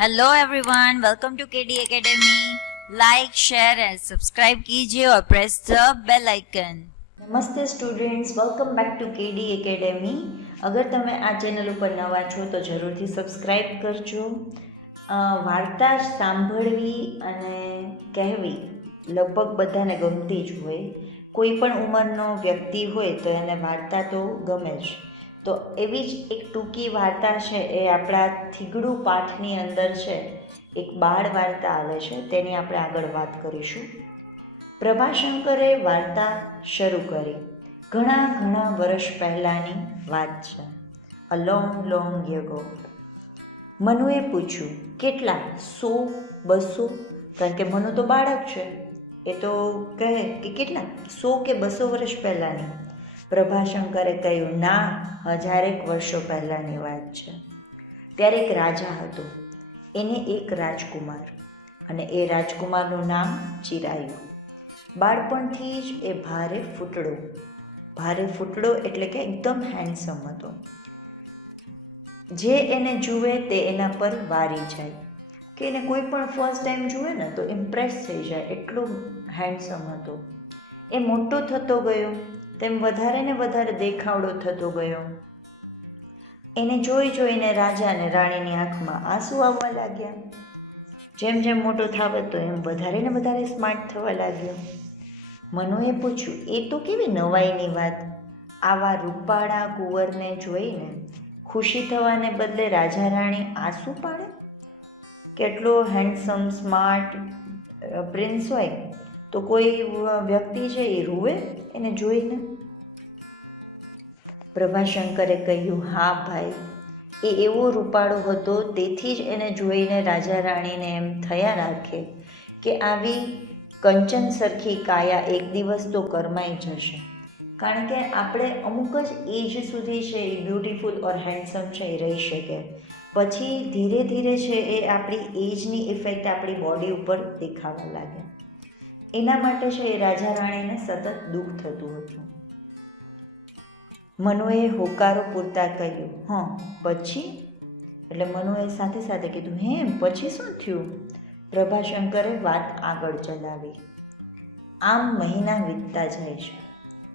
Hello everyone, welcome to K D academy. Like, share and subscribe कीजिए और press the bell icon. નમસ્તે students, welcome back to K D academy. અગર તમે આ channel ઉપર નવા છો તો જરૂરથી સબસ્ક્રાઈબ કરજો. વાર્તા સાંભળવી અને કહેવી લગભગ બધાને ગમતી જ હોય. કોઈ પણ ઉંમરનો વ્યક્તિ હોય તો એને વાર્તા તો ગમે જ. તો એવી જ એક ટૂંકી વાર્તા છે, એ આપણા થીગડું પાઠની અંદર છે. એક બાળ વાર્તા આવે છે, તેની આપણે આગળ વાત કરીશું. પ્રભાશંકરે વાર્તા શરૂ કરી. ઘણા વર્ષ પહેલાંની વાત છે. અ લોંગ લોંગ યગો. મનુએ પૂછ્યું, કેટલા? 100, 200? કારણ કે મનુ તો બાળક છે, એ તો કહે કે કેટલા 100 કે 200 વર્ષ પહેલાંની. પ્રભાશંકરે કહ્યું, ના, 1000 વર્ષો પહેલાંની વાત છે. ત્યારે એક રાજા હતો, એને એક રાજકુમાર, અને એ રાજકુમારનું નામ ચિરાયુ. બાળપણથી જ એ ભારે ફૂટડો એટલે કે એકદમ હેન્ડસમ હતો. જે એને જુએ તે એના પર વારી જાય, કે એને કોઈ પણ ફર્સ્ટ ટાઈમ જુએ ને તો ઇમ્પ્રેસ થઈ જાય, એટલો હેન્ડસમ હતો. એ મોટો થતો ગયો તેમ વધારે ને વધારે દેખાવડો થતો ગયો. એને જોઈને રાજા અને રાણીની આંખમાં આંસુ આવવા લાગ્યા. જેમ જેમ મોટો થાવે તો એમ વધારે ને વધારે સ્માર્ટ થવા લાગ્યો. મનુએ પૂછ્યું, એ તો કેવી નવાઈની વાત! આવા રૂપાળા કુંવરને જોઈને ખુશી થવાને બદલે રાજા રાણી આંસુ પાડે? કેટલો હેન્ડસમ સ્માર્ટ પ્રિન્સ હોય તો કોઈ વ્યક્તિ છે એ રૂવે એને જોઈને? પ્રભાશંકરે કહ્યું, હા ભાઈ, એ એવો રૂપાળો હતો, તેથી જ એને જોઈને રાજા રાણીને એમ થયા રાખે કે આવી કંચન સરખી કાયા એક દિવસ તો કરમાઈ જશે. કારણ કે આપણે અમુક જ એજ સુધી છે એ બ્યુટિફુલ ઓર હેન્ડસમ છે એ રહી શકે, પછી ધીરે ધીરે છે એ આપણી એજની ઇફેક્ટ આપણી બોડી ઉપર દેખાવા લાગે. એના માટે છે એ રાજા રાણીને સતત દુઃખ થતું હતું. મનુએ હોકારો પૂરતા કહ્યું, હા પછી? એટલે મનુએ સાથે સાથે કીધું, હે પછી શું થયું? પ્રભાશંકરે વાત આગળ ચલાવી. આમ મહિના વીતતા જાય છે,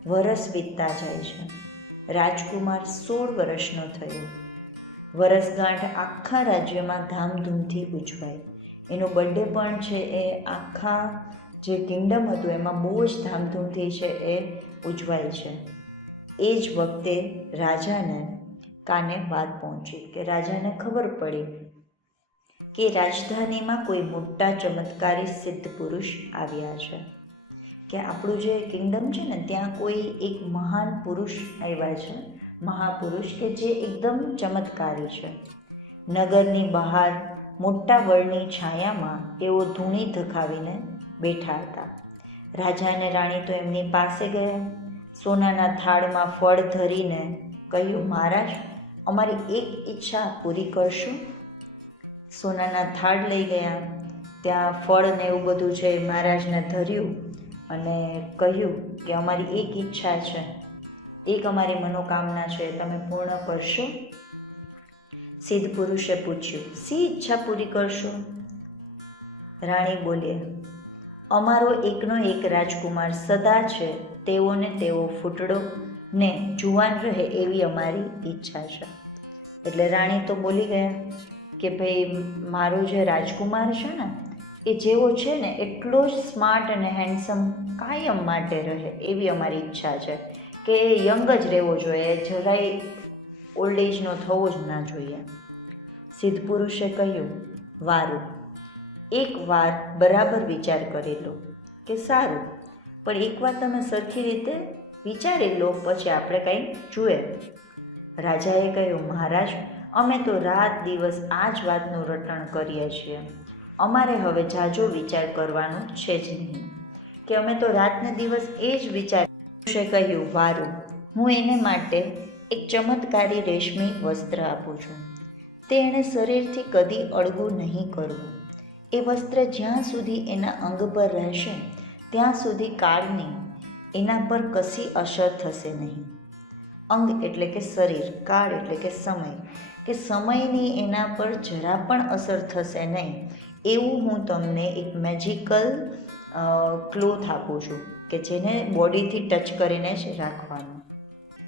વરસ વીતતા જાય છે. રાજકુમાર 16 વર્ષનો થયો. વરસગાંઠ આખા રાજ્યમાં ધામધૂમથી ઉજવાય. એનો બર્થડે પણ છે એ આખા જે કિંગડમ હતું એમાં બહુ જ ધામધૂમથી છે એ ઉજવાય છે. એ જ વખતે રાજાને કાને વાત પહોંચી, કે રાજાને ખબર પડી કે રાજધાનીમાં કોઈ મોટા ચમત્કારી સિદ્ધ પુરુષ આવ્યા છે, કે આપણું જે કિંગડમ છે ને ત્યાં કોઈ એક મહાન પુરુષ આવ્યા છે, મહાપુરુષ, કે જે એકદમ ચમત્કારી છે. નગરની બહાર મોટા વડની છાયામાં તેઓ ધૂણી ધખાવીને બેઠા હતા. રાજા અને રાણી તો એમની પાસે ગયા. સોનાના થાળમાં ફળ ધરીને કહ્યું, મહારાજ, અમારી એક ઈચ્છા પૂરી કરશો? સોનાના થાળ લઈ ગયા, ત્યાં ફળ ને એવું બધું છે મહારાજને ધર્યું અને કહ્યું કે અમારી એક ઈચ્છા છે, એક અમારી મનોકામના છે, તમે પૂર્ણ કરશો? સિદ્ધ પુરુષે પૂછ્યું, શી ઈચ્છા પૂરી કરશો? રાણી બોલ્યા, અમારો એકનો એક રાજકુમાર સદા છે તેઓને તેવો ફૂટડો ને જુવાન રહે એવી અમારી ઈચ્છા છે. એટલે રાણી તો બોલી ગયા કે ભાઈ, મારો જે રાજકુમાર છે ને એ જેવો છે ને એટલો જ સ્માર્ટ અને હેન્ડસમ કાયમ માટે રહે એવી અમારી ઈચ્છા છે, કે એ યંગ જ રહેવો જોઈએ, જરાય ઓલ્ડ એજનો થવો જ ના જોઈએ. સિદ્ધ પુરુષે કહ્યું, વારું, એક વાર બરાબર વિચાર કરી લો. કે સારું, પણ એકવાર તમે સરખી રીતે વિચારી લો, પછી આપણે કંઈ જોઈએ. રાજાએ કહ્યું, મહારાજ, અમે તો રાત દિવસ આ જ વાતનું રટણ કરીએ છીએ. અમારે હવે જાજો વિચાર કરવાનું છે જ નહીં, કે અમે તો રાતને દિવસ એ જ વિચાર. કહ્યું, વારું, હું એને માટે એક ચમત્કારી રેશમી વસ્ત્ર આપું છું. તે એણે શરીરથી કદી અળગું નહીં કરવું. એ વસ્ત્ર જ્યાં સુધી એના અંગ પર રહેશે ત્યાં સુધી કાળની એના પર કશી અસર થશે નહીં. અંગ એટલે કે શરીર, કાળ એટલે કે સમય. કે સમયની એના પર જરા પણ અસર થશે નહીં એવું હું તમને એક મેજિકલ ક્લોથ આપું છું કે જેને બોડીથી ટચ કરીને જ રાખવાનું.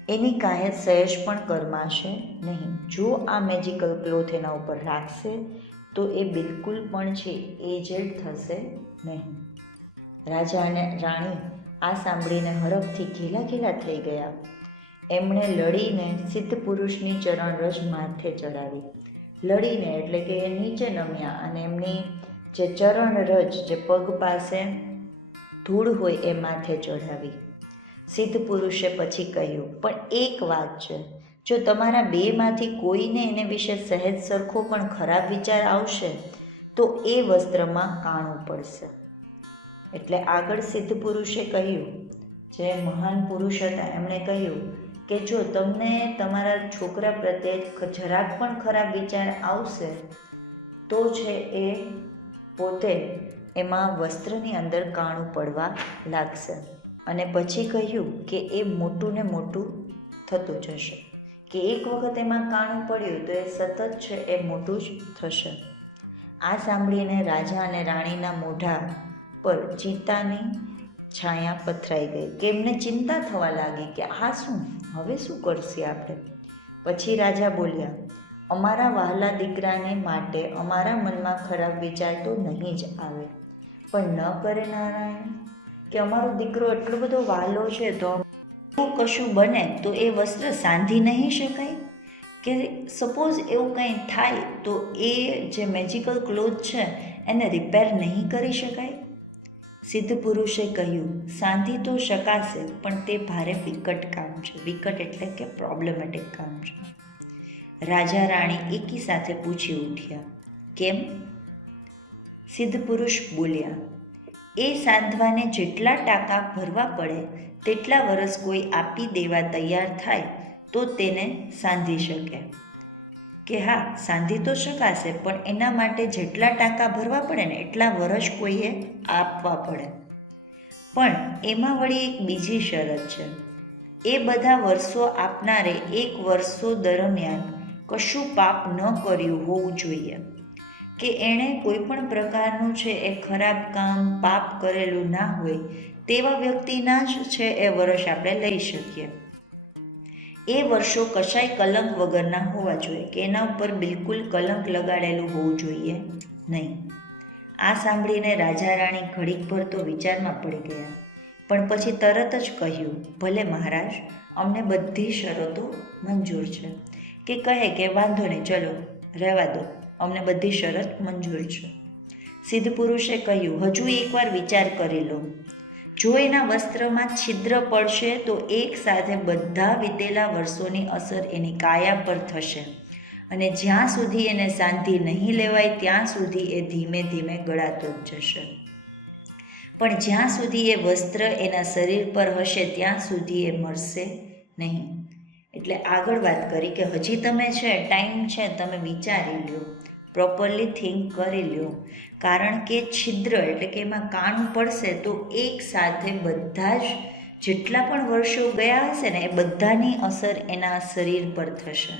એની કાંઈ સહેજ પણ કરમાશે નહીં. જો આ મેજિકલ ક્લોથ એના ઉપર રાખશે તો એ બિલકુલ પણ છે એજેડ થશે નહીં. રાજા અને રાણી આ સાંભળીને હરખથી ઘેલા થઈ ગયા. એમણે લડીને સિદ્ધ પુરુષની ચરણરજ માથે ચડાવી. લડીને એટલે કે એ નીચે નમ્યા અને એમની જે ચરણરજ જે પગ પાસે ધૂળ હોય એ માથે ચઢાવી. સિદ્ધ પુરુષે પછી કહ્યું, પણ એક વાત છે, જો તમારા બેમાંથી કોઈને એને વિશે સહેજ સરખો પણ ખરાબ વિચાર આવશે તો એ વસ્ત્રમાં કાણું પડશે. એટલે આગળ સિદ્ધ પુરુષે કહ્યું, જે મહાન પુરુષ હતા એમણે કહ્યું કે જો તમને તમારા છોકરા પ્રત્યે જરાક પણ ખરાબ વિચાર આવશે તો છે એ પોતે એમાં વસ્ત્રની અંદર કાણું પડવા લાગશે. અને પછી કહ્યું કે એ મોટું ને મોટું થતું જશે, કે એક વખત એમાં કાણું પડ્યું તો એ સતત છે એ મોટું જ થશે. આ સાંભળીને રાજા અને રાણીના મોઢા પર ચિંતાની છાયા પથરાઈ ગઈ, કે એમને ચિંતા થવા લાગી કે આ શું, હવે શું કરશે આપણે. પછી રાજા બોલ્યા, અમારા વહાલા દીકરાને માટે અમારા મનમાં ખરાબ વિચાર તો નહીં જ આવે, પણ ન કરે નારાયણ કે અમારો દીકરો એટલો બધો વહાલો છે તો એવું કશું બને તો એ વસ્ત્ર સાંધી નહીં શકાય, કે સપોઝ એવું કંઈ થાય તો એ જે મેજિકલ ક્લોથ છે એને રિપેર નહીં કરી શકાય. સિદ્ધ પુરુષે કહ્યું, સાંધી તો શકાશે પણ તે ભારે વિકટ કામ છે. વિકટ એટલે કે પ્રોબ્લેમેટિક કામ છે. રાજા રાણી એકી સાથે પૂછી ઉઠ્યા, કેમ? સિદ્ધ પુરુષ બોલ્યા, એ સાંધવાને જેટલા ટાંકા ભરવા પડે તેટલા વર્ષ કોઈ આપી દેવા તૈયાર થાય તો તેને સાંધી શકે. કે હા, સાંધી તો શકાશે પણ એના માટે જેટલા ટાંકા ભરવા પડે ને એટલા વર્ષ કોઈએ આપવા પડે. પણ એમાં વળી એક બીજી શરત છે, એ બધા વર્ષો આપનારે એક વર્ષો દરમિયાન કશું પાપ ન કર્યું હોવું જોઈએ, કે એણે કોઈ પણ પ્રકારનું છે એ ખરાબ કામ પાપ કરેલું ના હોય તેવા વ્યક્તિના જ છે એ વર્ષ આપણે લઈ શકીએ. એ વર્ષો કશાય કલંક વગરના હોવા જોઈએ, કે એના ઉપર બિલકુલ કલંક લગાડેલું હોવું જોઈએ નહીં. આ સાંભળીને રાજા રાણી ઘડીક ભર તો વિચારમાં પડી ગયા, પણ પછી તરત જ કહ્યું, ભલે મહારાજ, અમને બધી શરતો મંજૂર છે. કે કહે કે વાંધો નહીં, ચલો રહેવા દો, અમને બધી શરત મંજૂર છે. સિદ્ધ પુરુષે કહ્યું, હજુ એકવાર વિચાર કરી લો. જો એના વસ્ત્રમાં છિદ્ર પડશે તો એક સાથે બધા વીતેલા વર્ષોની અસર એની કાયા પર થશે અને જ્યાં સુધી એને સાંધી નહીં લેવાય ત્યાં સુધી એ ધીમે ધીમે ગળાતો જ જશે. પણ જ્યાં સુધી એ વસ્ત્ર એના શરીર પર હશે ત્યાં સુધી એ મરશે નહીં. એટલે આગળ વાત કરી કે હજી તમે છે, ટાઈમ છે, તમે વિચારી લો, પ્રોપરલી થિંક કરી લો, કારણ કે છિદ્ર એટલે કે એમાં કાણું પડશે તો એક સાથે બધા જ જેટલા પણ વર્ષો ગયા હશે ને એ બધાની અસર એના શરીર પર થશે.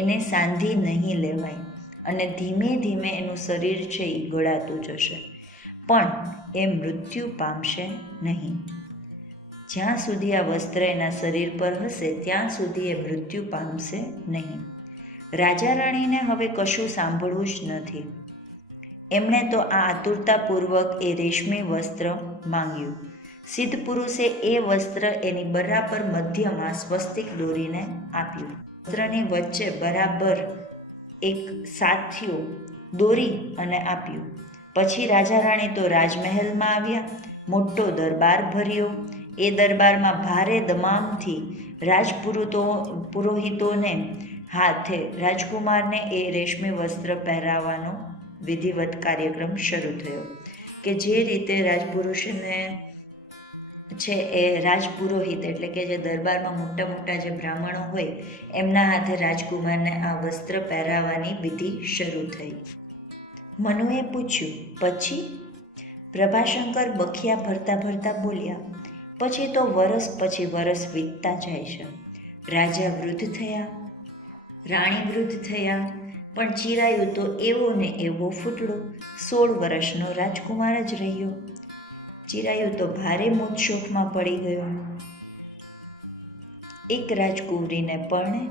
એને સાંધી નહીં લેવાય અને ધીમે ધીમે એનું શરીર છે એ ગળાતું જશે, પણ એ મૃત્યુ પામશે નહીં. જ્યાં સુધી આ વસ્ત્ર એના શરીર પર હશે ત્યાં સુધી એ મૃત્યુ પામશે નહીં. રાજા રાણીને હવે કશું સાંભળવું જ નથી. એમણે તો આ આતુરતાપૂર્વક એ રેશમી વસ્ત્ર માંગ્યું. સિદ્ધ પુરુષે એ વસ્ત્ર એની બરાબર મધ્યમાં સ્વસ્તિક દોરીને આપ્યું. વસ્ત્રની વચ્ચે બરાબર એક સાથીઓ દોરી અને આપ્યું. પછી રાજા રાણી તો રાજમહેલમાં આવ્યા, મોટો દરબાર ભર્યો. એ દરબારમાં ભારે દમામથી પુરોહિતોને હાથે રાજકુમારને એ રેશમી વસ્ત્ર પહેરાવવાનો વિધિવત કાર્યક્રમ શરૂ થયો. કે જે રીતે રાજપુરુષને છે એ રાજપુરોહિત એટલે કે જે દરબારમાં મોટા મોટા જે બ્રાહ્મણો હોય એમના હાથે રાજકુમારને આ વસ્ત્ર પહેરાવવાની વિધિ શરૂ થઈ. મનુએ પૂછ્યું, પછી? પ્રભાશંકર બખિયા ભરતા ભરતા બોલ્યા, પછી તો વરસ પછી વરસ વીતતા જાય છે. રાજા વૃદ્ધ થયા, રાણી વૃદ્ધ થયા, પણ ચિરાયુ તો એવો ને એવો ફૂટડો 16 વર્ષનો રાજકુમાર જ રહ્યો. ચિરાયુ તો ભારે મોત શોકમાં પડી ગયો. એક રાજકુંવરીને પરણે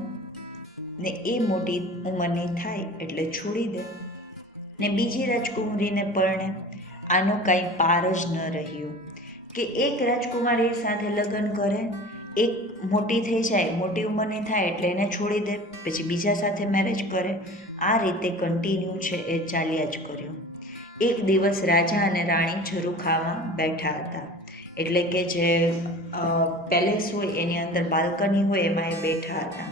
ને એ મોટી ઉંમરની થાય એટલે છોડી દે, ને બીજી રાજકુંવરીને પરણે આનો કાંઈ પાર જ ન રહ્યો કે એક રાજકુમારી સાથે લગ્ન કરે, એક મોટી થઈ જાય, મોટી ઉંમરની થાય એટલે એને છોડી દે, પછી બીજા સાથે મેરેજ કરે. આ રીતે કન્ટિન્યુ છે એ ચાલ્યા જ કર્યું. એક દિવસ રાજા અને રાણી ઝરૂખામાં બેઠા હતા, એટલે કે જે પેલેસ હોય એની અંદર બાલ્કની હોય એમાં એ બેઠા હતા.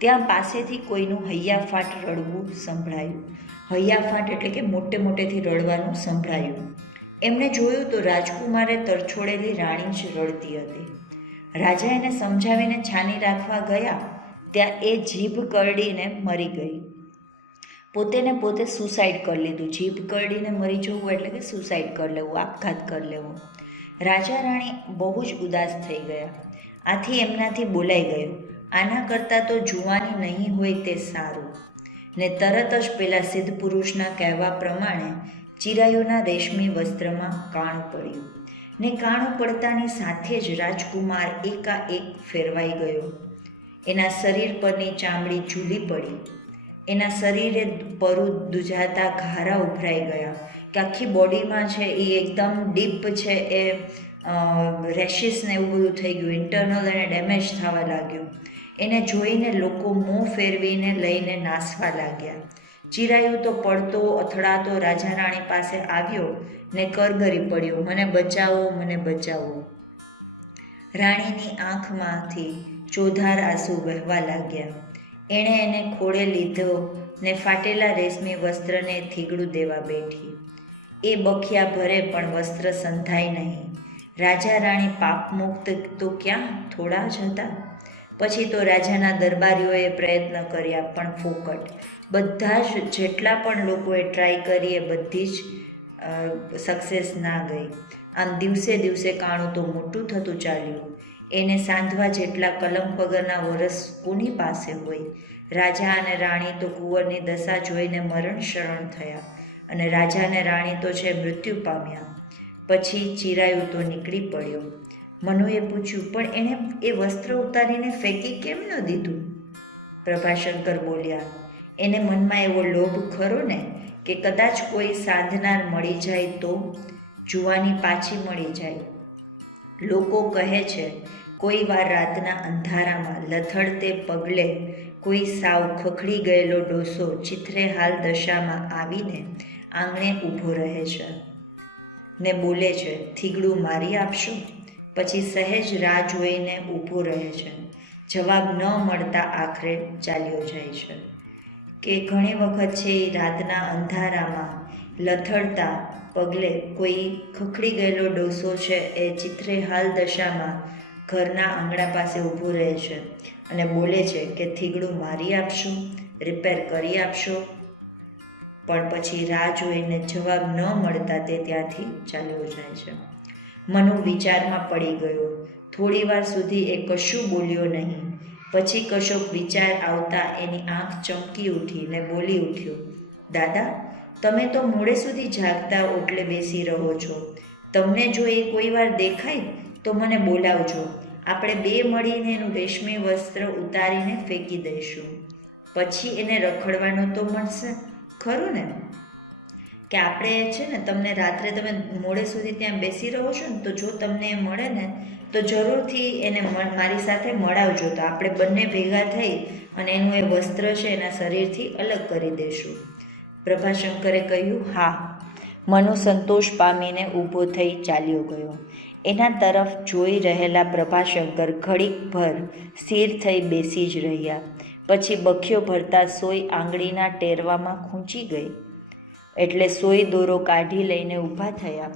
ત્યાં પાસેથી કોઈનું હૈયાફાટ રડવું સંભળાયું. હૈયાફાટ એટલે કે મોટે મોટેથી રડવાનું સંભળાયું. એમણે જોયું તો રાજકુમારે તરછોડેલી રાણી જ રડતી હતી. રાજા એને સમજાવીને છાની રાખવા ગયા ત્યાં એ જીભ કરડીને મરી ગઈ. પોતેને પોતે સુસાઇડ કરી લીધું. જીભ કરડીને મરી જવું એટલે કે સુસાઇડ કરી લેવું, આપઘાત કરી લેવો. રાજા રાણી બહુ જ ઉદાસ થઈ ગયા. આથી એમનાથી બોલાઈ ગયું, આના કરતાં તો જુવાની નહીં હોય તે સારું. ને તરત જ પેલા સિદ્ધ પુરુષના કહેવા પ્રમાણે ચિરાયુના રેશમી વસ્ત્રમાં કાણું પડ્યું, ને કાણું પડતાની સાથે જ રાજકુમાર એકાએક ફેરવાઈ ગયો. એના શરીર પરની ચામડી ઝૂલી પડી, એના શરીરે પરું દુજાતા ઘારા ઉભરાઈ ગયા કે આખી બોડીમાં છે એ એકદમ ડીપ છે એ રેશિસ ને એવું બધું થઈ ગયું. ઇન્ટરનલ એને ડેમેજ થવા લાગ્યું. એને જોઈને લોકો મોં ફેરવીને લઈને નાસવા લાગ્યા. ચિરાયુ તો પડતો અથડાતો રાજા રાણી પાસે આવ્યો ને કરગરી પડ્યો, મને બચાવો, મને બચાવો. રાણીની આંખમાંથી ચોધાર આંસુ વહેવા લાગ્યા. એણે એને ખોળે લીધો ને ફાટેલા રેશમી વસ્ત્રને થીગડું દેવા બેઠી. એ બખિયા ભરે પણ વસ્ત્ર સંધાય નહીં. રાજા રાણી પાપમુક્ત તો ક્યાં, થોડા જ હતા. પછી તો રાજાના દરબારીઓએ પ્રયત્ન કર્યા પણ ફોકટ. બધા જ જેટલા પણ લોકોએ ટ્રાય કરી એ બધી જ સક્સેસ ના ગઈ. આમ દિવસે દિવસે કાણું તો મોટું થતું ચાલ્યું. એને સાંધવા જેટલા કલમ વગરના વરસ કોની પાસે હોય. રાજા અને રાણી તો કુંવરની દશા જોઈને મરણ શરણ થયા અને રાજા અને રાણી તો છે મૃત્યુ પામ્યા. પછી ચિરાયુ તો નીકળી પડ્યો. મનુએ પૂછ્યું, પણ એણે એ વસ્ત્ર ઉતારીને ફેંકી કેમ ન દીધું? પ્રભાશંકર બોલ્યા, એને મનમાં એવો લોભ ખરો ને કે કદાચ કોઈ સાધનાર મળી જાય તો જુવાની પાછી મળી જાય. લોકો કહે છે કોઈ વાર રાતના અંધારામાં લથડતે પગલે કોઈ સાવ ખખડી ગયેલો ડોસો ચિત્રે હાલ દશામાં આવીને આંગણે ઊભો રહે છે ને બોલે છે, થીગડું મારી આપશો? પછી સહેજ રાહ જોઈને ઊભો રહે છે. જવાબ ન મળતા આખરે ચાલ્યો જાય છે. કે ઘણી વખત છે એ રાતના અંધારામાં લથડતા પગલે કોઈ ખખડી ગયેલો ડોસો છે એ ચિત્રે હાલ દશામાં ઘરના આંગણા પાસે ઊભો રહે છે અને બોલે છે કે થીગડું મારી આપશો, રિપેર કરી આપશો. પણ પછી રાહ જોઈને જવાબ ન મળતા તે ત્યાંથી ચાલ્યો જાય છે. મનુ વિચારમાં પડી ગયો. થોડી વાર સુધી એ કશું બોલ્યો નહીં. પછી કશોક વિચાર આવતા એની આંખ ચમકી ઉઠી ને બોલી ઉઠ્યો, દાદા, તમે તો મોડે સુધી જાગતા ઓટલે બેસી રહો છો. તમને જો એ કોઈ વાર દેખાય તો મને બોલાવજો. આપણે બે મળીને એનું રેશમી વસ્ત્ર ઉતારીને ફેંકી દઈશું. પછી એને રખડવાનો તો મળશે ખરું ને? કે આપણે છે ને તમને રાત્રે તમે મોડે સુધી ત્યાં બેસી રહો છો ને, તો જો તમને એ મળે ને તો જરૂરથી એને મારી સાથે મળાવજો. તો આપણે બંને ભેગા થઈ અને એનું એ વસ્ત્ર છે એના શરીરથી અલગ કરી દઈશું. પ્રભાશંકરે કહ્યું, હા. મનુ સંતોષ પામીને ઊભો થઈ ચાલ્યો ગયો. એના તરફ જોઈ રહેલા પ્રભાશંકર ઘડીકભર સ્થિર થઈ બેસી જ રહ્યા. પછી બખિયો ભરતા સોય આંગળીના ટેરવામાં ખૂંચી ગઈ એટલે સોય દોરો કાઢી લઈને ઊભા થયા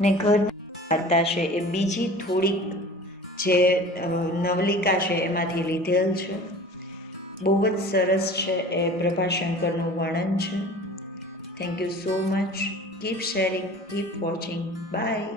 ને ઘરની વાર્તા છે એ બીજી થોડીક જે નવલિકા છે એમાંથી લીધેલ છે. બહુ જ સરસ છે એ પ્રભાશંકરનું વર્ણન છે. Thank you so much. Keep sharing, keep watching. By.